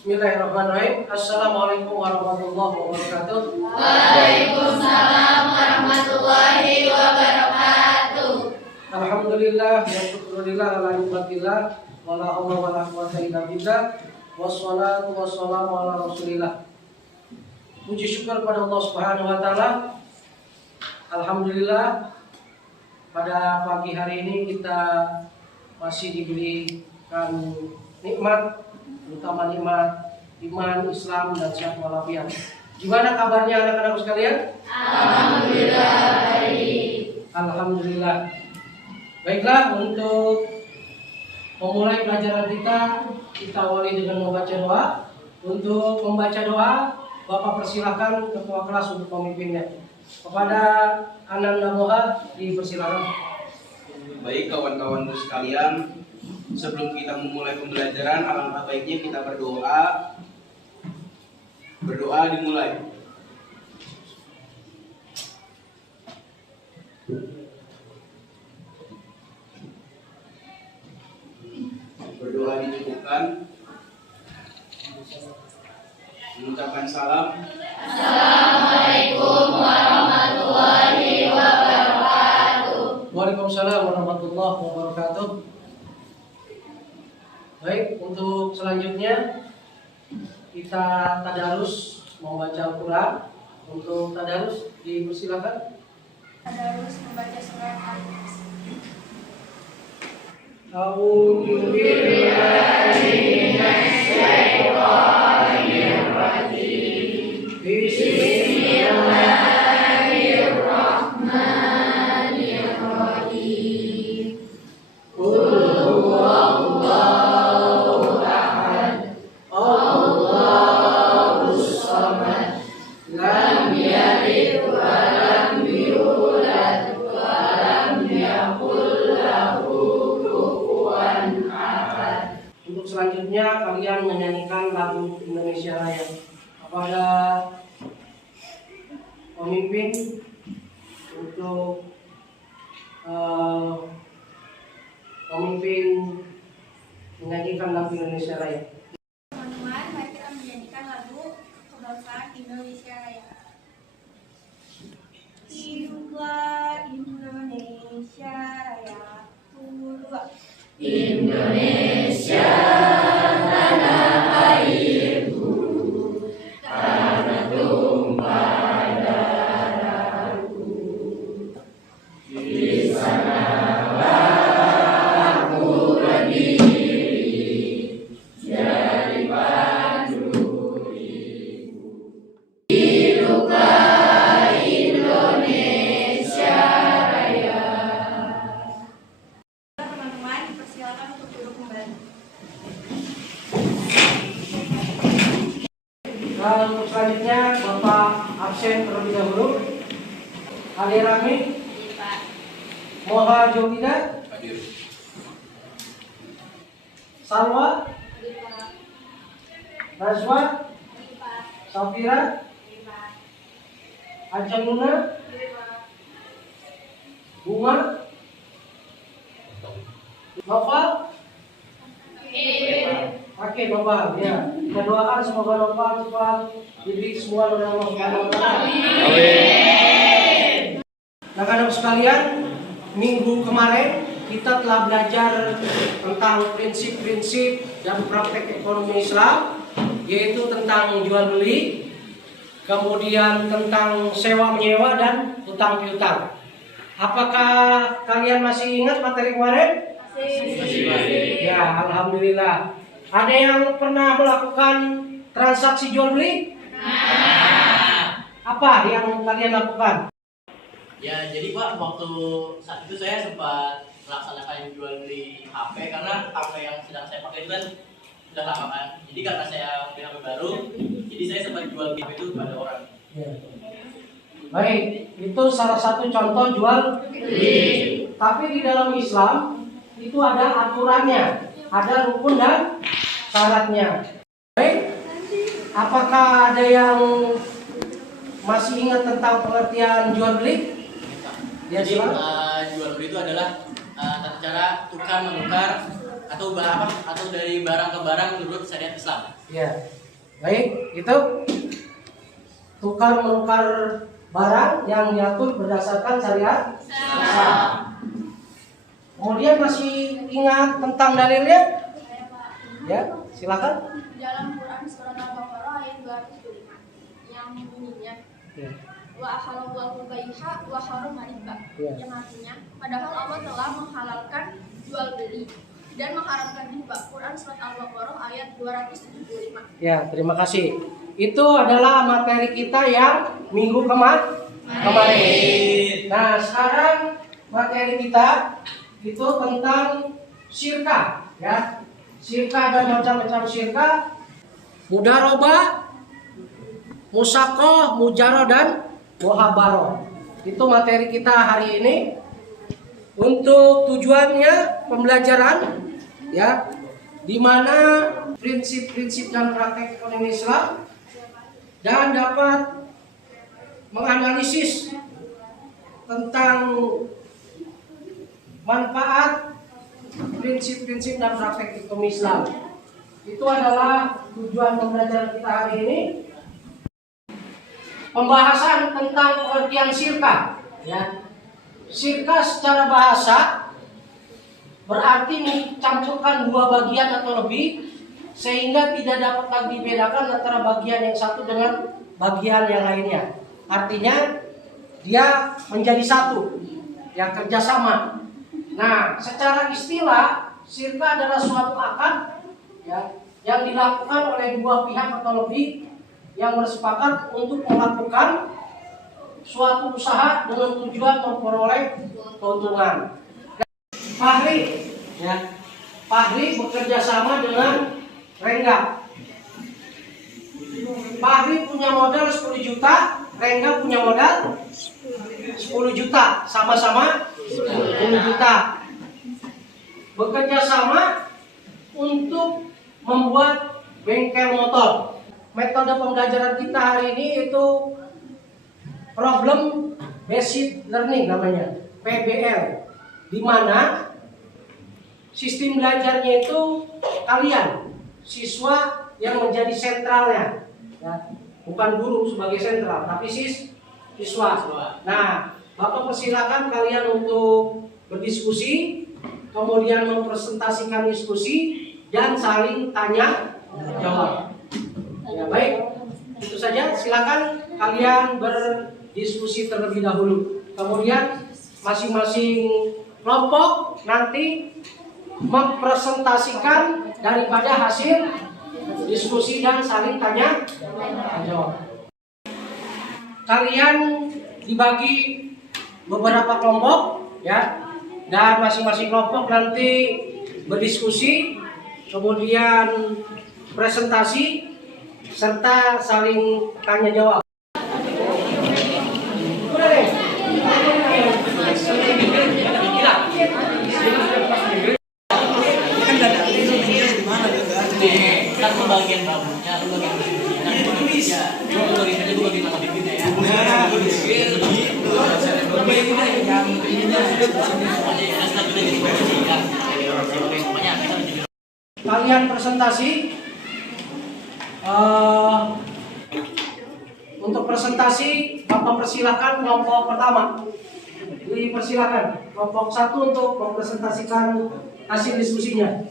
Bismillahirrahmanirrahim. Assalamualaikum warahmatullahi wabarakatuh. Waalaikumsalam warahmatullahi wabarakatuh. Alhamdulillah wa syukurillah ala nikmatillah wala haula wala quwwata illa billah wassalatu wassalamu ala rasulillah. Puji syukur pada Allah Subhanahu wa taala. Alhamdulillah pada pagi hari ini kita masih diberikan nikmat, terutama nikmat iman, Islam dan sehat walafiat. Gimana kabarnya anak-anakku sekalian? Alhamdulillah baik. Alhamdulillah. Baiklah, untuk memulai pelajaran kita awali dengan membaca doa. Untuk membaca doa, Bapak persilahkan ketua kelas untuk memimpinnya. Kepada Ananda Moha dipersilakan. Baik kawan-kawanku sekalian, sebelum kita memulai pembelajaran, alangkah baiknya kita berdoa. Berdoa dimulai. Berdoa dicukupkan. Mengucapkan salam. Assalamualaikum warahmatullahi wabarakatuh. Waalaikumsalam warahmatullahi wabarakatuh. Baik, untuk selanjutnya kita tadarus membaca Al-Quran. Untuk tadarus dipersilakan. Tadarus membaca surat Al-Nas. A'udzu billahi minasy syaithanir rajim. Bismillahirrahmanirrahim. Qul huwallahu ahad. Allahus samad. Lam yalid wa lam yulad wa lam yakul lahu kufuwan ahad. Untuk selanjutnya kalian menyanyikan lagu Indonesia Raya. Kepada pemimpin untuk pemimpin menyanyikan lagu Indonesia Raya. Teman-teman, mari kita menyanyikan lagu kebangsaan Indonesia Raya. Hiduplah Indonesia Raya. Dua. Indonesia tanah airku, tanah tumpah darahku. Di sanalah aku berdiri, jadi pandu ibu. Hiduplah Indonesia Raya. Teman-teman, dipersilakan untuk duduk kembali. Dan untuk selanjutnya Bapak absen terlebih dahulu. Ali Rami, Moha Jogida, Hadir. Salwa, Nazwa, Safira, Aja Luna, Bunga, Noval. Oke, Bapak, ya. Kita doakan semoga Noval cepat diberi semua oleh Allah Subhanahu wa taala. Amin. Anak-anak sekalian, minggu kemarin kita telah belajar tentang prinsip-prinsip dan praktek ekonomi Islam, yaitu tentang jual beli, kemudian tentang sewa menyewa dan hutang piutang. Apakah kalian masih ingat materi kemarin? Ya, alhamdulillah. Ada yang pernah melakukan transaksi jual beli? Apa yang kalian lakukan? Ya, jadi Pak, waktu saat itu saya sempat melaksanakan jual beli HP karena HP yang sedang saya pakai itu kan sudah lama kan. Jadi karena saya beli HP baru, jadi saya sempat jual HP itu kepada orang. Ya. Baik, itu salah satu contoh jual beli. Tapi di dalam Islam itu ada aturannya, ada rukun dan syaratnya. Baik, apakah ada yang masih ingat tentang pengertian jual beli? Ya, Jadi silakan. jual beli itu adalah tata cara tukar menukar atau apa atau dari barang ke barang menurut syariat Islam. Ya, baik, itu tukar menukar barang yang diatur berdasarkan syariat Islam. Kemudian masih ingat tentang dalilnya? Ya, silakan. Dalam Quran surat Al-Baqarah ayat 205 yang bunyinya Ya. wa ahallallahu bai'a wa harrama riba, Ya. yang artinya padahal Allah telah menghalalkan jual beli dan mengharamkan riba. Quran surat Al-Baqarah ayat 275. Ya, terima kasih. Itu adalah materi kita yang minggu kemarin. Nah, sekarang materi kita itu tentang syirka, ya. Syirka dan macam-macam syirka, mudarobah, musakoh, mujaroh dan muhabaroh. Itu materi kita hari ini. Untuk tujuannya pembelajaran, ya, di mana prinsip-prinsip dan praktek ekonomi Islam dan dapat menganalisis tentang manfaat prinsip-prinsip dan praktek ekonomi Islam. Itu adalah tujuan pembelajaran kita hari ini. Pembahasan tentang pengertian syirka, ya. Syirka secara bahasa berarti mencampurkan dua bagian atau lebih sehingga tidak dapat lagi dibedakan antara bagian yang satu dengan bagian yang lainnya. Artinya dia menjadi satu, ya, kerjasama. Nah, secara istilah syirka adalah suatu akad, ya, yang dilakukan oleh dua pihak atau lebih yang bersepakat untuk melakukan suatu usaha dengan tujuan memperoleh keuntungan. Fahri, ya, Fahri bekerja sama dengan Rengga. Fahri punya modal 10 juta, Rengga punya modal 10 juta, sama-sama 10 juta. Bekerja sama untuk membuat bengkel motor. Metode pembelajaran kita hari ini itu problem based learning namanya, PBL, di mana sistem belajarnya itu kalian, siswa yang menjadi sentralnya, ya, bukan guru sebagai sentral, tapi siswa. Nah, Bapak persilakan kalian untuk berdiskusi, kemudian mempresentasikan diskusi dan saling tanya jawab. Ya, baik, itu saja. Silakan kalian berdiskusi terlebih dahulu. Kemudian masing-masing kelompok nanti mempresentasikan daripada hasil diskusi dan saling tanya jawab. Kalian dibagi beberapa kelompok, ya, dan masing-masing kelompok nanti berdiskusi, kemudian presentasi serta saling tanya jawab. Udah deh. Kan lu bagian rambutnya, lu bagian bibirnya, lu bagian bibirnya, lu bagian bibirnya, lu bagian nama bibirnya ya. Kalian presentasi. Untuk presentasi, Bapak persilahkan kelompok pertama. Dipersilakan kelompok 1 untuk mempresentasikan hasil diskusinya.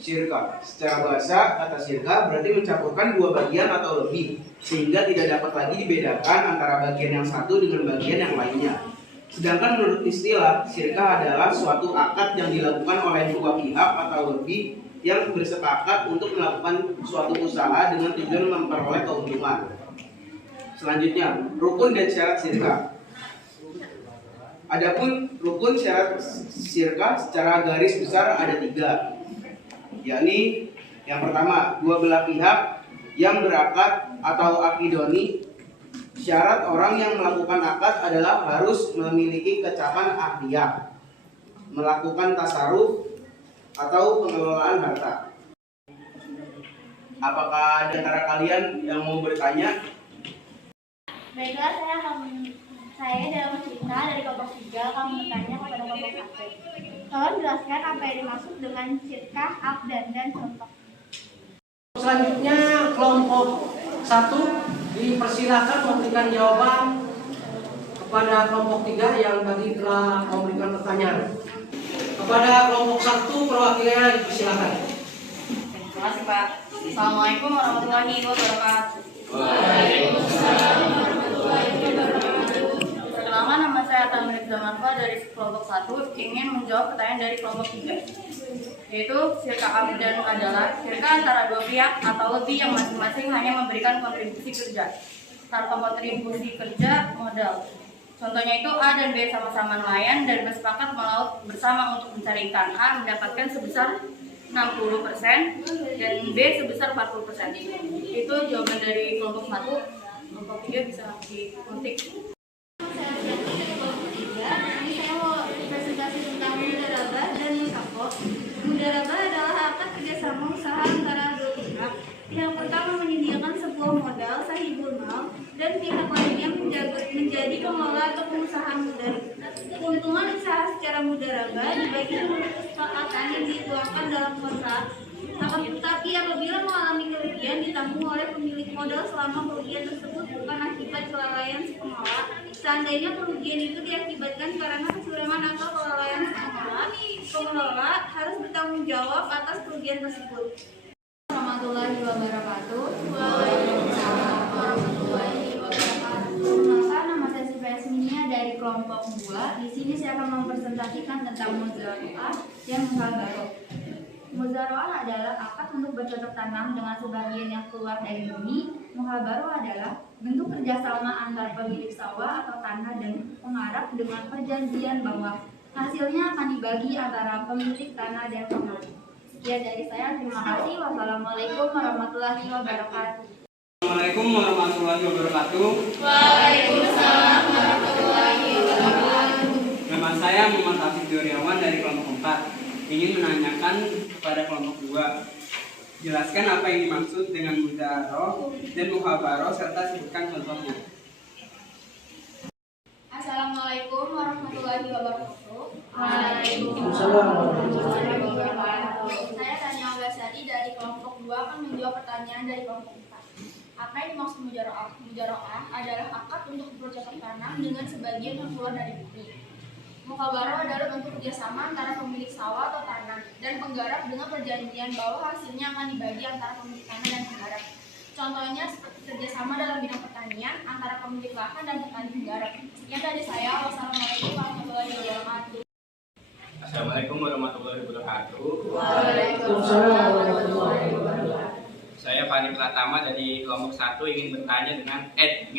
Syirka. Secara bahasa, kata syirka berarti mencampurkan dua bagian atau lebih, sehingga tidak dapat lagi dibedakan antara bagian yang satu dengan bagian yang lainnya. Sedangkan menurut istilah, syirka adalah suatu akad yang dilakukan oleh dua pihak atau lebih yang bersepakat untuk melakukan suatu usaha dengan tujuan memperoleh keuntungan. Selanjutnya, rukun dan syarat syirka. Adapun rukun syarat syirka secara garis besar ada 3, yakni yang pertama, dua belah pihak yang berakad atau akidoni. Syarat orang yang melakukan akad adalah harus memiliki kecapan ahliyah, melakukan tasarruf atau pengelolaan harta. Apakah di antara kalian yang mau bertanya? Baiklah, Saya dalam cerita dari kelompok 3 akan bertanya kepada kelompok 1. Tolong jelaskan apa yang dimaksud dengan syirkah, abdan, dan contoh. Selanjutnya kelompok 1 dipersilakan memberikan jawaban kepada kelompok 3 yang tadi telah memberikan pertanyaan. Kepada kelompok 1 perwakilannya dipersilakan. Terima kasih Pak. Assalamualaikum warahmatullahi wabarakatuh. Perkenalkan, nama saya Tamrik Zamanfa dari kelompok 1 ingin menjawab pertanyaan dari kelompok 3, yaitu syirkah abdan adalah syirkah antara dua pihak atau lebih yang masing-masing hanya memberikan kontribusi kerja tanpa kontribusi kerja modal. Contohnya itu A dan B sama-sama nelayan dan bersepakat melaut bersama untuk mencari ikan. A mendapatkan sebesar 60% dan B sebesar 40%. Itu jawaban dari kelompok 1. Kelompok 3 bisa diketik. Ini saya mau presentasi tentang mudarabah dan musyakoh. Mudarabah adalah akad kerjasama usaha antara dua pihak. Pihak pertama menyediakan sebuah modal sahibul mal dan pihak lainnya menjadi pengelola atau pengusaha mudarabah. Keuntungan usaha secara mudarabah dibagi menurut kesepakatan yang dituangkan dalam kontrak. Akan tetapi apabila mengalami kerugian ditanggung oleh pemilik modal selama kerugian tersebut bukan akibat kelalaian si pengelola. Seandainya kerugian itu diakibatkan karena kecurangan atau kelalaian si pengelola harus bertanggung jawab atas kerugian tersebut. Warahmatullahi wabarakatuh. Waalaikumsalam warahmatullahi wabarakatuh. Perkenalkan, nama saya Sifra Yasminia dari kelompok 2. Di sini saya akan mempresentasikan tentang muzaroah dan muhabaroh. Muzaroah adalah akad untuk bercocok tanam dengan sebagian yang keluar dari bumi. Muhabaroh adalah bentuk kerjasama antar pemilik sawah atau tanah dan pengarap dengan perjanjian bahwa hasilnya akan dibagi antara pemilik tanah dan pengarap. Sekian dari saya, terima kasih. Wassalamualaikum warahmatullahi wabarakatuh. Assalamualaikum warahmatullahi wabarakatuh. Waalaikumsalam warahmatullahi wabarakatuh. Nama saya Muhammad Taufik Duriawan dari kelompok 4. Ingin menanyakan kepada kelompok 2. Jelaskan apa yang dimaksud dengan muzaroh dan muhabaroh serta sebutkan contohnya. Assalamualaikum warahmatullahi wabarakatuh. Waalaikumsalam warahmatullahi wabarakatuh. Saya Tania Basari dari kelompok 2 akan menjawab pertanyaan dari kelompok 4. Apa yang dimaksud mujaroah? Mujaroah adalah akad untuk bercocok tanam dengan sebagian yang keluar dari bumi. Muhabaroh adalah bentuk kerjasama antara pemilik sawah atau tanah dan penggarap dengan perjanjian bahwa hasilnya akan dibagi antara pemilik tanah dan penggarap. Contohnya seperti kerjasama dalam bidang pertanian antara pemilik lahan dan petani penggarap. Sekian dari saya. Wassalamualaikum warahmatullahi wabarakatuh. Assalamualaikum warahmatullahi wabarakatuh. Waalaikumsalam warahmatullahi wabarakatuh. Saya Fani Pratama dari kelompok 1 ingin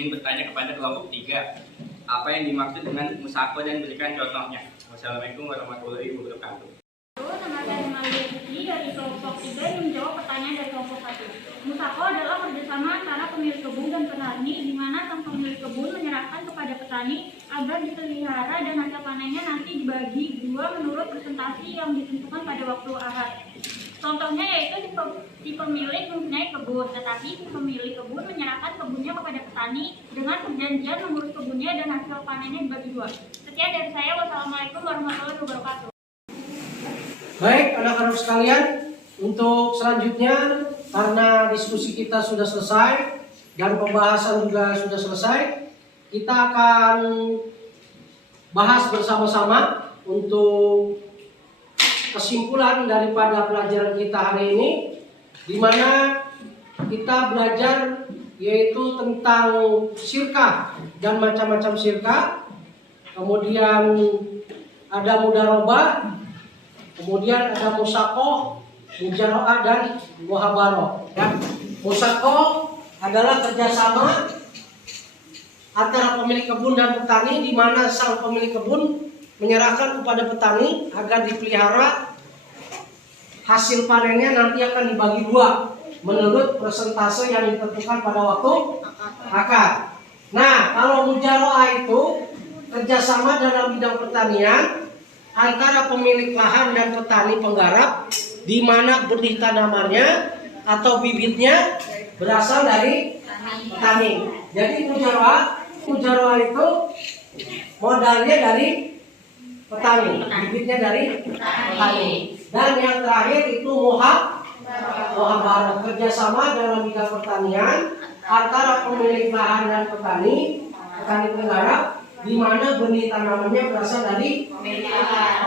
bertanya kepada kelompok 3. Apa yang dimaksud dengan musyakoh dan berikan contohnya. Wassalamualaikum warahmatullahi wabarakatuh. Nama saya Malia Putri dari kelompok 3 yang menjawab pertanyaan dari kelompok 1. Musyakoh adalah kerjasama antara pemilik kebun dan petani, di mana sang pemilik kebun menyerahkan kepada petani agar dipelihara dan hasil panennya nanti dibagi dua menurut presentasi yang ditentukan pada waktu akad. Contohnya yaitu si pemilik mempunyai kebun, tetapi si pemilik kebun menyerahkan kebunnya kepada petani dengan perjanjian mengurus kebunnya dan hasil panennya dibagi dua. Sekian dari saya. Wassalamualaikum warahmatullahi wabarakatuh. Baik, anak-anak sekalian, untuk selanjutnya karena diskusi kita sudah selesai dan pembahasan juga sudah selesai, kita akan bahas bersama-sama untuk kesimpulan daripada pelajaran kita hari ini, di mana kita belajar yaitu tentang syirkah dan macam-macam syirkah, kemudian ada mudarabah, kemudian ada musyakoh, mujaroah dan muhabaroh. Ya. Musyakoh adalah kerjasama antara pemilik kebun dan petani, di mana sang pemilik kebun menyerahkan kepada petani agar dipelihara, hasil panennya nanti akan dibagi dua menurut persentase yang ditentukan pada waktu akad. Nah, kalau mujaroah itu kerjasama dalam bidang pertanian antara pemilik lahan dan petani penggarap, di mana benih tanamannya atau bibitnya berasal dari petani. Jadi mujaroah itu Modalnya dari petani, bibitnya dari petani. Dan yang terakhir itu muhabarah, kerjasama dalam bidang pertanian antara pemilik lahan dan petani penggarap, di mana benih tanamannya berasal dari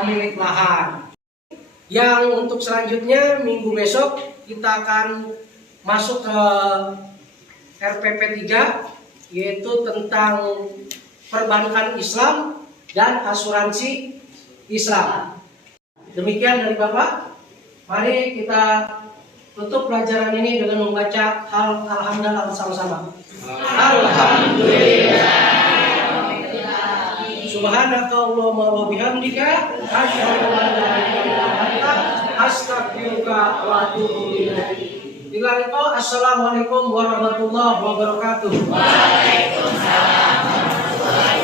pemilik lahan. Yang untuk selanjutnya minggu besok kita akan masuk ke RPP 3, yaitu tentang perbankan Islam dan asuransi Islam. Demikian dari Bapak. Mari kita tutup pelajaran ini dengan membaca alhamdulillah bersama-sama. Alhamdulillah. Subhanaka Allahumma wa bihamdika asyhadu an la ilaha illa anta astaghfiruka wa atubu ilaik. Assalamualaikum warahmatullahi wabarakatuh. Waalaikumsalam warahmatullahi